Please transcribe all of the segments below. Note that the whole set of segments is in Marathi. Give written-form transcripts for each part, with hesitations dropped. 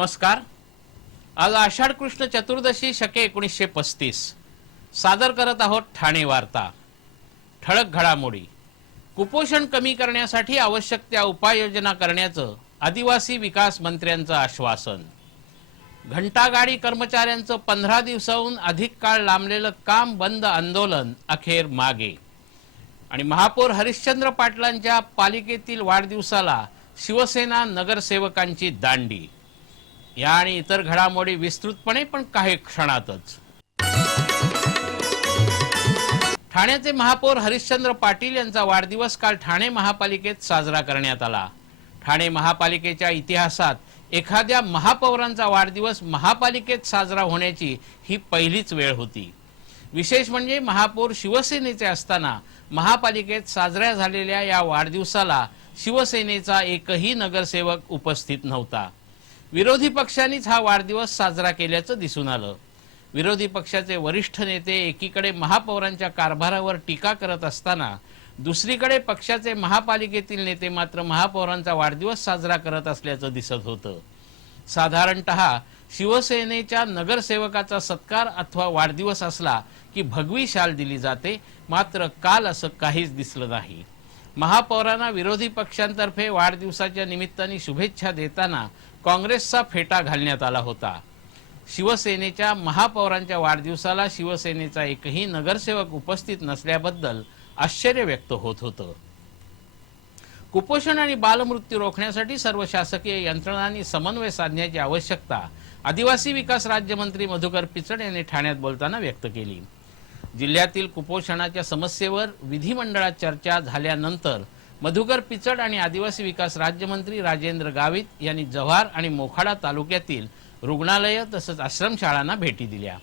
नमस्कार। आज आषाढ कृष्ण चतुर्दशी शके 1935 सादर करत आहोत ठाणे वार्ता। ठळक घडामोडी। कुपोषण कमी करण्यासाठी आवश्यक त्या उपाययोजना करण्याचं आदिवासी विकास मंत्र्यांचं आश्वासन। घंटागाडी कर्मचाऱ्यांचं 15 दिवसाहून अधिक काळ लांबलेलं काम बंद आंदोलन अखेर मागे। आणि महापौर हरिश्चंद्र पाटलांच्या पालिकेतील वाढदिवसाला शिवसेना नगरसेवकांची दांडी। या आणि इतर घडामोडी विस्तृतपणे पण काही क्षणातच। ठाण्याचे महापौर हरिश्चंद्र पाटील यांचा वाढदिवस काल ठाणे महापालिकेत साजरा करण्यात आला। ठाणे महापालिकेच्या इतिहासात एखाद्या महापौरांचा वाढदिवस महापालिकेत साजरा होण्याची ही पहिलीच वेळ होती। विशेष म्हणजे महापौर शिवसेनेचे असताना महापालिकेत साजऱ्या झालेल्या या वाढदिवसाला शिवसेनेचा एकही नगरसेवक उपस्थित नव्हता। विरोधी पक्षांनीच हा वाढदिवस साजरा केल्याचं दिसून आलं। विरोधी पक्षाचे वरिष्ठ नेते एकीकडे महापौरांच्या कारभारावर टीका करत असताना दुसरीकडे पक्षाचे महापालिकेतील नेते मात्र महापौरांचा वाढदिवस साजरा करत असल्याचं दिसत होतं। साधारणतः शिवसेनेच्या नगरसेवकाचा सत्कार अथवा वाढदिवस असला की भगवी शाल दिली जाते, मात्र काल असं काहीच दिसलं नाही। महापौरांना विरोधी पक्षांतर्फे वाढदिवसाच्या निमित्ताने शुभेच्छा देताना काँग्रेसचा फेटा घालण्यात आला होता। शिवसेनेच्या महापौरांच्या वाढदिवसाला शिवसेनेचा एकही नगरसेवक उपस्थित नसल्याबद्दल आश्चर्य व्यक्त होत होतं। कुपोषण आणि बालमृत्यू रोखण्यासाठी सर्व शासकीय यंत्रणांनी समन्वय साधण्याची आवश्यकता आदिवासी विकास राज्यमंत्री मधुकर पिचड यांनी ठाण्यात बोलताना व्यक्त केली। जिल्ह्यातील कुपोषणाच्या समस्येवर विधिमंडळात चर्चा झाल्यानंतर मधुकर पिचड आणि आदिवासी विकास राज्यमंत्री राजेंद्र गावित यांनी जव्हार आणि मोखाडा तालुक्यातील रुग्णालय तसंच आश्रमशाळांना भेटी दिल्या।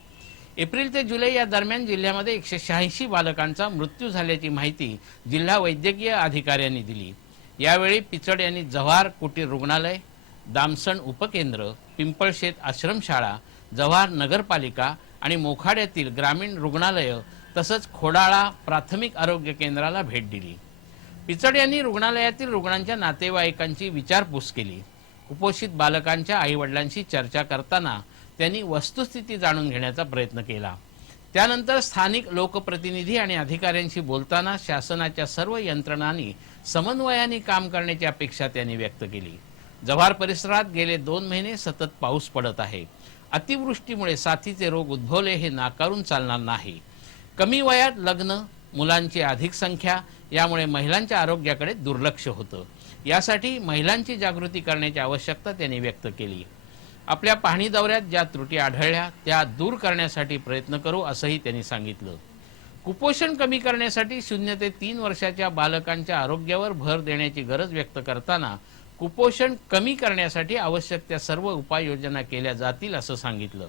एप्रिल ते जुलै या दरम्यान जिल्ह्यामध्ये 186 बालकांचा मृत्यू झाल्याची माहिती जिल्हा वैद्यकीय अधिकाऱ्यांनी दिली। यावेळी पिचड यांनी जव्हार कुटीर रुग्णालय, दामसण उपकेंद्र, पिंपळशेत आश्रमशाळा, जव्हार नगरपालिका आणि मोखाड्यातील ग्रामीण रुग्णालय तसंच खोडाळा प्राथमिक आरोग्य केंद्राला भेट दिली। पिचड यांनी रुग्णालयातील रुग्णांच्या नातेवाईकांची विचारपूस केली। कुपोषित बालकांच्या आईवडिलांशी चर्चा करताना त्यांनी वस्तुस्थिती जाणून घेण्याचा प्रयत्न केला। त्यानंतर स्थानिक लोकप्रतिनिधी आणि अधिकाऱ्यांशी बोलताना शासनाच्या सर्व यंत्रणांनी समन्वयाने काम करण्याची अपेक्षा त्यांनी व्यक्त केली। जव्हार परिसरात गेले 2 महिने सतत पाऊस पडत आहे। अतिवृष्टीमुळे साथीचे रोग उद्भवले हे नाकारून चालणार नाही। कमी वयात लग्न, मुलांची अधिक संख्या यामुळे महिलांच्या आरोग्याकडे दुर्लक्ष होतं। यासाठी महिलांची जागृती करण्याची आवश्यकता त्यांनी व्यक्त केली। आपल्या पाहणी दौऱ्यात ज्या त्रुटी आढळल्या त्या दूर करण्यासाठी प्रयत्न करू असंही त्यांनी सांगितलं। कुपोषण कमी करण्यासाठी 0 ते 3 वर्षाच्या बालकांच्या आरोग्यावर भर देण्याची गरज व्यक्त करताना कुपोषण कमी करण्यासाठी आवश्यक त्या सर्व उपाययोजना केल्या जातील असं सांगितलं।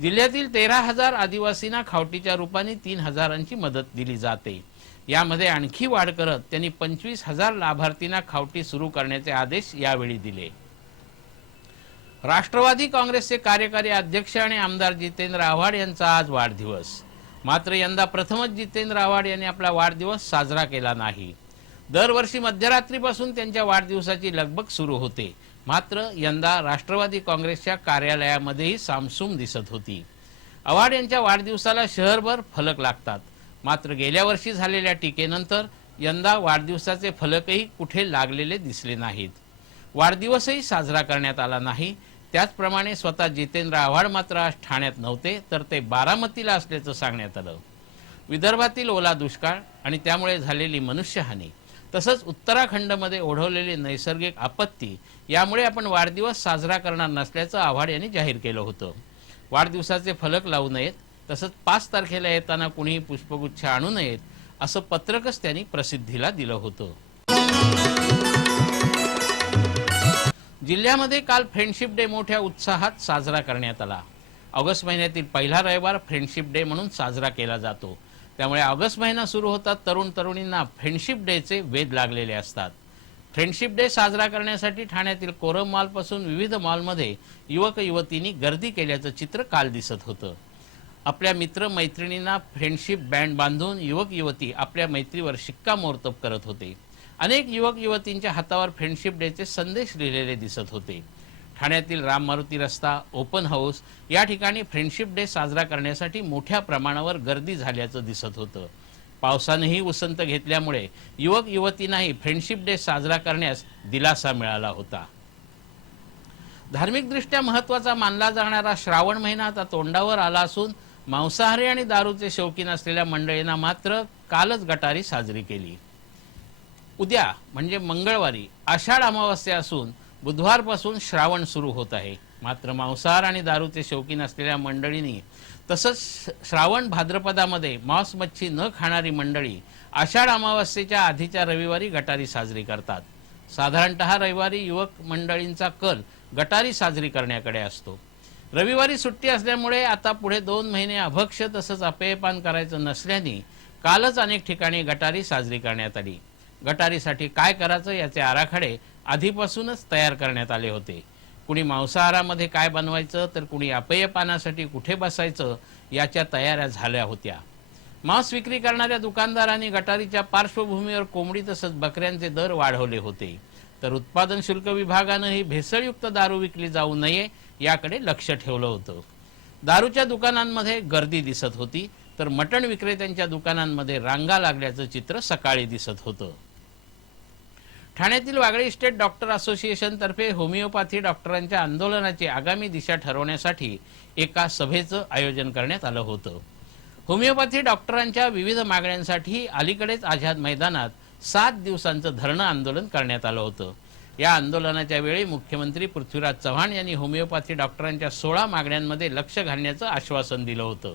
जिल्ह्यातील 13,000 आदिवासींना खावटीच्या रूपाने 3,000ची मदत दिली जाते। यामध्ये आणखी वाढ करत त्यांनी 25,000 लाभार्थींना खावटी सुरू करण्याचे आदेश यावेळी दिले। राष्ट्रवादी काँग्रेसचे कार्यकारी अध्यक्ष आणि आमदार जितेंद्र आव्हाड यांचा आज वाढदिवस। मात्र यंदा प्रथमच जितेंद्र आव्हाड यांनी आपला वाढदिवस साजरा केला नाही। दरवर्षी मध्यरात्रीपासून त्यांच्या वाढदिवसाची लगबग सुरू होते, मात्र यंदा राष्ट्रवादी काँग्रेसच्या कार्यालयामध्येही सामसूम दिसत होती। आव्हाड यांच्या वाढदिवसाला शहरभर फलक लागतात, मात्र गेल्या वर्षी झालेल्या टीकेनंतर यंदा वाढदिवसाचे फलकही कुठे लागलेले दिसले नाहीत। वाढदिवसही साजरा करण्यात आला नाही। त्याचप्रमाणे स्वतः जितेंद्र आव्हाड मात्र आज ठाण्यात नव्हते, तर ते बारामतीला असल्याचं सांगण्यात आलं। विदर्भातील ओला दुष्काळ आणि त्यामुळे झालेली मनुष्यहानी तसंच उत्तराखंडमध्ये ओढवलेली नैसर्गिक आपत्ती यामुळे आपण वाढदिवस साजरा करणार नसल्याचं आव्हाड यांनी जाहीर केलं होतं। वाढदिवसाचे फलक लावू नयेत, तसंच 5 तारखेला येताना कुणीही पुष्पगुच्छ आणू नयेत असं पत्रकच त्यांनी प्रसिद्धीला दिलं होतं। जिल्ह्यामध्ये काल फ्रेंडशिप डे मोठ्या उत्साहात साजरा करण्यात आला। ऑगस्ट महिन्यातील पहिला रविवार फ्रेंडशिप डे म्हणून साजरा केला जातो, त्यामुळे ऑगस्ट महिना सुरू होतात तरुण तरुणींना फ्रेंडशिप डेचे वेध लागलेले असतात। फ्रेंडशिप डे साजरा करण्यासाठी ठाण्यातील कोरम मॉलपासून विविध मॉलमध्ये युवक युवतींनी गर्दी केल्याचं चित्र काल दिसत होतं। आपल्या मित्र मैत्रिणींना फ्रेंडशिप बँड बांधून युवक युवती आपल्या मैत्रीवर शिक्कामोर्तब करत होते। अनेक युवक युवतींच्या हातावर फ्रेंडशिप डेचे संदेश लिहिलेले दिसत होते। ठाण्यातील राम मारुती रस्ता, ओपन हाऊस या ठिकाणी फ्रेंडशिप डे साजरा करण्यासाठी मोठ्या प्रमाणावर गर्दी झाल्याचं दिसत होतं. पावसानेही उसंत घेतल्यामुळे युवक युवतींनाही फ्रेंडशिप डे साजरा करण्यास दिलासा मिळाला होता. धार्मिकदृष्ट्या महत्त्वाचा मानला जाणारा श्रावण महिना आता तोंडावर आला असून मांसाहारी आणि दारूचे शौकीन असलेल्या मंडळींना मात्र कालच गटारी साजरी केली. उद्या म्हणजे मंगळवारी आषाढ अमावास्या असून बुधवारपासून श्रावण सुरू होत आहे. मात्र मांसाहार आणि दारूचे शौकीन असलेल्या मंडळींनी तसंच श्रावण भाद्रपदामध्ये मांस मच्छी न खाणारी मंडळी आषाढ अमावास्येच्या आधीच्या रविवारी गटारी साजरी करतात. साधारणतः रविवारी युवक मंडळींचा कल गटारी साजरी करण्याकडे असतो. रविवारी सुट्टी असल्यामुळे आता पुढे 2 महिने अभक्ष तसंच अपेयपान करायचं नसल्याने कालच अनेक ठिकाणी गटारी साजरी करण्यात आली. गटारीसाठी काय करायचं याचे आराखडे आधीपासूनच तयार करण्यात आले होते. कुणी मांसाहारामध्ये काय बनवायचं तर कुणी अपेयपानासाठी कुठे बसायचं याच्या तयाऱ्या झाल्या होत्या. मांस विक्री करणाऱ्या दुकानदारांनी गटारीच्या पार्श्वभूमीवर कोंबडी तसंच बकऱ्यांचे दर वाढवले होते. तर उत्पादन शुल्क विभागानंही भेसळयुक्त दारू विकली जाऊ नये याकडे लक्ष ठेवलं होतं. दारूच्या दुकानांमध्ये गर्दी दिसत होती तर मटण विक्रेत्यांच्या दुकानांमध्ये रांगा लागल्याचं चित्र सकाळी दिसत होतं. ठाण्यातील वागळे इस्टेट डॉक्टर असोसिएशन तर्फे होमिओपॅथी डॉक्टरांच्या आंदोलनाची आगामी दिशा ठरवण्यासाठी एका सभेचं आयोजन करण्यात आलं होतं. होमिओपॅथी डॉक्टरांच्या विविध मागण्यांसाठी अलीकडेच आझाद मैदानात 7 दिवसांचं धरणं आंदोलन करण्यात आलं होतं. या आंदोलनाच्या वेळी मुख्यमंत्री पृथ्वीराज चव्हाण यांनी होमिओपॅथी डॉक्टरांच्या 16 मागण्यांमध्ये लक्ष घालण्याचं आश्वासन दिलं होतं.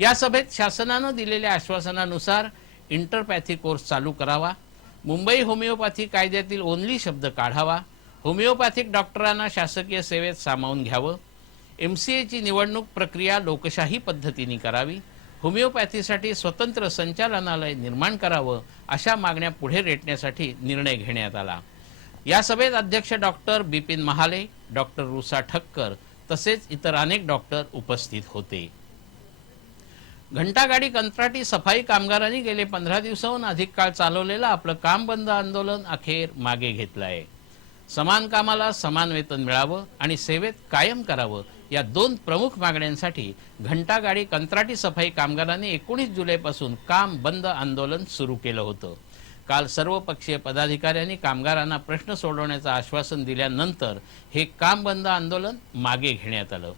या सभेत शासनानं दिलेल्या आश्वासनानुसार इंटरपॅथी कोर्स चालू करावा, मुंबई होमिओपॅथी कायद्यातील ओनली शब्द काढावा, होमिओपॅथिक डॉक्टरांना शासकीय सेवेत सामावून घ्यावं, MCAची निवडणूक प्रक्रिया लोकशाही पद्धतीने करावी, होमिओपॅथीसाठी स्वतंत्र संचालनालय निर्माण करावं अशा मागण्या पुढे रेटण्यासाठी निर्णय घेण्यात आला. या सभेत अध्यक्ष डॉक्टर बिपिन महाले, डॉक्टर रुसा ठक्कर तसेच इतर अनेक डॉक्टर उपस्थित होते. घंटागाडी कंत्राटी सफाई कामगारांनी गेले 15 दिवसाहून अधिक काळ चालवलेलं आपलं काम बंद आंदोलन अखेर मागे घेतलं आहे. समान कामाला समान वेतन मिळावं आणि सेवेत कायम करावं या 2 प्रमुख मागण्यांसाठी घंटागाडी कंत्राटी सफाई कामगारांनी 19 जुलैपासून काम बंद आंदोलन सुरू केलं होतं. काल सर्वपक्षीय पदाधिकाऱ्यांनी कामगारांना प्रश्न सोडवण्याचं आश्वासन दिल्यानंतर हे काम बंद आंदोलन मागे घेण्यात आलं.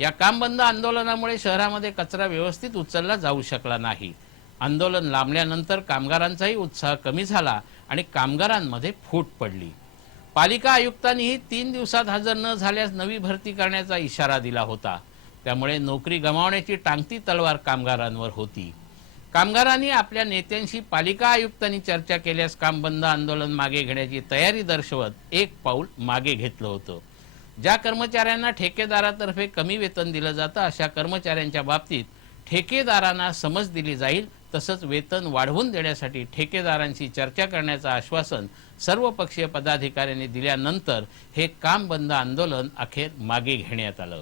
या काम बंद आंदोलनामुळे शहरामध्ये कचरा व्यवस्थित उचलला जाऊ शकला नाही. आंदोलन लांबल्यानंतर कामगारांचाही उत्साह कमी झाला आणि कामगारांमध्ये फूट पडली. पालिका आयुक्तांनीही 3 दिवसात हजर न झाल्यास नवी भरती करण्याचा इशारा दिला होता. त्यामुळे नोकरी गमावण्याची टांगती तलवार कामगारांवर होती. कामगारांनी आपल्या नेत्यांशी पालिका आयुक्तांनी चर्चा केल्यास काम बंद आंदोलन मागे घेण्याची तयारी दर्शवत एक पाऊल मागे घेतलं होतं. ज्या कर्मचाऱ्यांना ठेकेदारातर्फे कमी वेतन दिलं जातं अशा कर्मचाऱ्यांच्या बाबतीत ठेकेदारांना समज दिली जाईल, तसंच वेतन वाढवून देण्यासाठी ठेकेदारांशी चर्चा करण्याचं आश्वासन सर्वपक्षीय पदाधिकाऱ्यांनी दिल्यानंतर हे काम बंद आंदोलन अखेर मागे घेण्यात आलं.